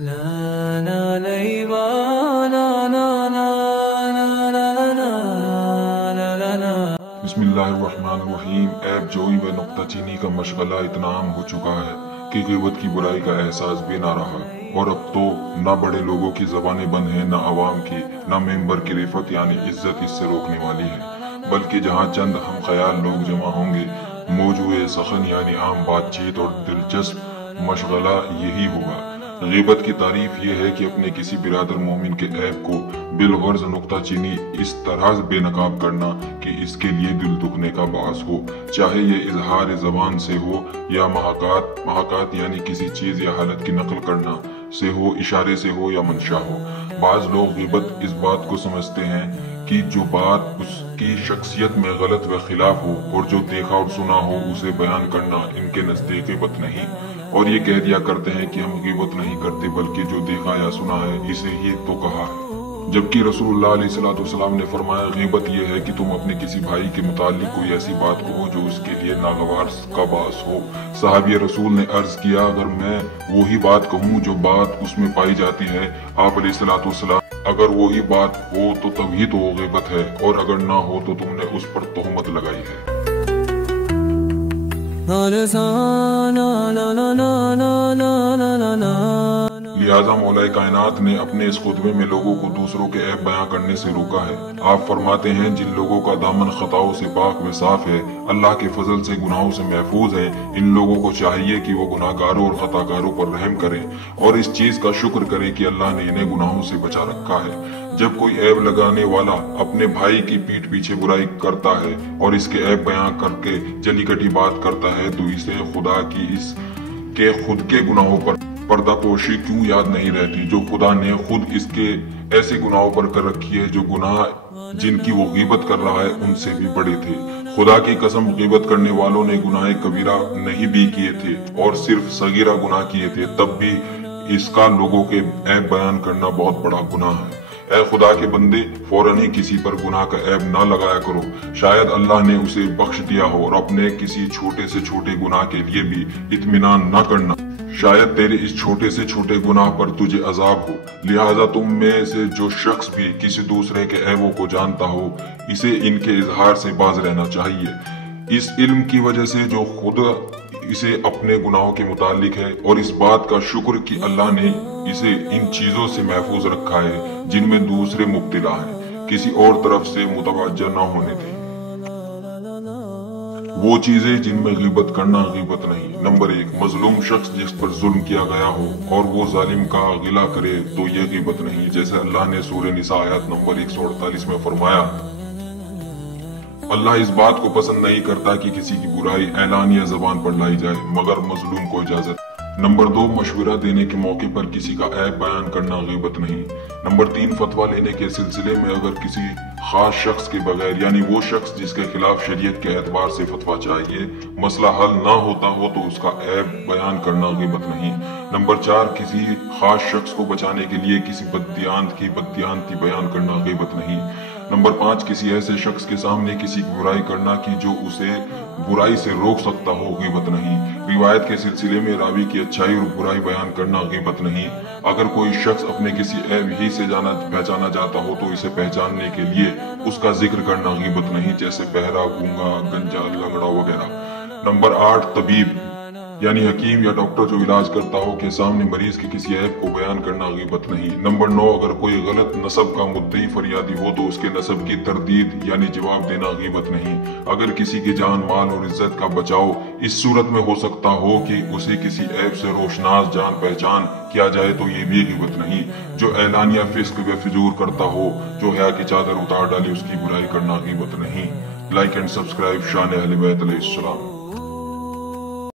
बिस्मिल्लाहिर्रहमानिर्रहीम। ऐब जोई व नुक्ता चीनी का मशगला इतना आम हो चुका है कि ग़ीबत की बुराई का एहसास भी ना रहा, और अब तो न बड़े लोगों की ज़बानें बंद हैं, न अवाम की, न मेंबर की रिफत यानी इज्जत इससे रोकने वाली है। बल्कि जहाँ चंद हम ख्याल लोग जमा होंगे, मौजूए सखन यानी आम बातचीत और दिलचस्प मशगला यही होगा। ग़ीबत की तारीफ ये है कि अपने किसी बिरादर मोमिन के ऐब को बिलगर्ज नुक्ता चीनी इस तरह बेनकाब करना कि इसके लिए दिल दुखने का बास हो, चाहे ये इजहार ज़बान से हो या महकात यानी किसी चीज़ या हालत की नकल करना से हो, इशारे से हो या मंशा हो। बाज़ लोग ग़ीबत इस बात को समझते हैं कि जो बात उसकी शख्सियत में गलत व खिलाफ हो और जो देखा और सुना हो उसे बयान करना इनके नज़दीक ग़ीबत नहीं, और ये कह दिया करते हैं कि हम ग़ीबत नहीं करते बल्कि जो देखा या सुना है इसे ही तो कहा है। जबकि रसूलुल्लाह अलैहिस्सलाम ने फरमाया, ग़ीबत यह है कि तुम अपने किसी भाई के मुतालिक कोई ऐसी बात कहो जो उसके लिए नागवार का बास हो। सहाबी रसूल ने अर्ज किया, अगर मैं वही बात कहूँ जो बात उसमें पाई जाती है, आप अलैहिस्सलाम अगर वही बात हो तो तभी तो ग़ीबत है, और अगर ना हो तो तुमने उस पर तोहमत लगाई है। लिहाजा मौला कायनात ने अपने इस खुतबे में लोगों को दूसरों के ऐब बयां करने से रोका है। आप फरमाते हैं, जिन लोगों का दामन खताओं से पाक व साफ है, अल्लाह के फजल से गुनाहों से महफूज है, इन लोगों को चाहिए कि वो गुनाहगारों और खताकारों पर रहम करें और इस चीज का शुक्र करें कि अल्लाह ने इन्हें गुनाहों से बचा रखा है। जब कोई ऐब लगाने वाला अपने भाई की पीठ पीछे बुराई करता है और इसके ऐब बयां करके जली कटी बात करता है, तो इसे खुदा की इसके खुद के गुनाहों पर पर्दापोशी क्यों याद नहीं रहती, जो खुदा ने खुद इसके ऐसे गुनाहों पर कर रखी है जो गुनाह जिनकी वो ग़ीबत कर रहा है उनसे भी बड़े थे। खुदा की कसम, ग़ीबत करने वालों ने गुनाह कबीरा नहीं भी किए थे और सिर्फ सगीरा गुनाह किए थे, तब भी इसका लोगों के ऐब बयान करना बहुत बड़ा गुनाह है। ऐ खुदा के बंदे, फौरन ही किसी पर गुनाह का ऐब ना लगाया करो, शायद अल्लाह ने उसे बख्श दिया हो, और अपने किसी छोटे से छोटे गुनाह के लिए भी इत्मीनान न करना, शायद तेरे इस छोटे से छोटे गुनाह पर तुझे अजाब हो। लिहाजा तुम में से जो शख्स भी किसी दूसरे के ऐबों को जानता हो, इसे इनके इजहार से बाज रहना चाहिए, इस इल्म की वजह से जो खुद इसे अपने गुनाहों के मुतालिक है, और इस बात का शुक्र कि अल्लाह ने इसे इन चीजों से महफूज रखा है जिनमें दूसरे मुब्तिला हैं, किसी और तरफ से मुतवज्जह न होने दें। वो चीजें जिनमें ग़ीबत करना ग़ीबत नहीं। नंबर 1, मजलूम शख्स जिस पर जुल्म किया गया हो और वो जालिम का गिला करे तो ये ग़ीबत नहीं। जैसे अल्लाह ने सूरह निसा आयत नंबर 148 में फरमाया, अल्लाह इस बात को पसंद नहीं करता कि किसी की बुराई ऐलान या ज़बान पर लाई जाए मगर मजलूम को इजाजत। नंबर 2, मशवरा देने के मौके पर किसी का ऐब बयान करना ग़ीबत नहीं। नंबर 3, फतवा लेने के सिलसिले में अगर किसी खास शख्स के बगैर यानी वो शख्स जिसके खिलाफ शरीयत के एतबार से फतवा चाहिए मसला हल ना होता हो तो उसका ऐब बयान करना ग़ीबत नहीं। नंबर 4, किसी खास शख्स को बचाने के लिए किसी बददियांती बयान करना ग़ीबत नहीं। नंबर 5, किसी ऐसे शख्स के सामने किसी की बुराई करना कि जो उसे बुराई से रोक सकता हो ग़ीबत नहीं। रिवायत के सिलसिले में रावी की अच्छाई और बुराई बयान करना ग़ीबत नहीं। अगर कोई शख्स अपने किसी ऐब ही से पहचाना जाता हो तो इसे पहचानने के लिए उसका जिक्र करना ग़ीबत नहीं, जैसे बहरा, गूंगा, गंजा, लंगड़ा वगैरह। नंबर 8, तबीब यानी हकीम या डॉक्टर जो इलाज करता हो के सामने मरीज के किसी ऐब को बयान करना ग़ीबत नहीं। नंबर 9, अगर कोई गलत नस्ब का मुद्दई फरियादी हो तो उसके नस्ब की तरदीद यानी जवाब देना ग़ीबत नहीं। अगर किसी की जान, माल और इज्जत का बचाव इस सूरत में हो सकता हो कि उसे किसी ऐब से रोशनास जान पहचान किया जाए तो ये भी ग़ीबत नहीं। जो ऐलानिया फिस्क व फिजूर करता हो, जो हया की चादर उतार डाले, उसकी बुराई करना ग़ीबत नहीं। लाइक एंड सब्सक्राइब शान अहले बैत अलैहिस्सलाम।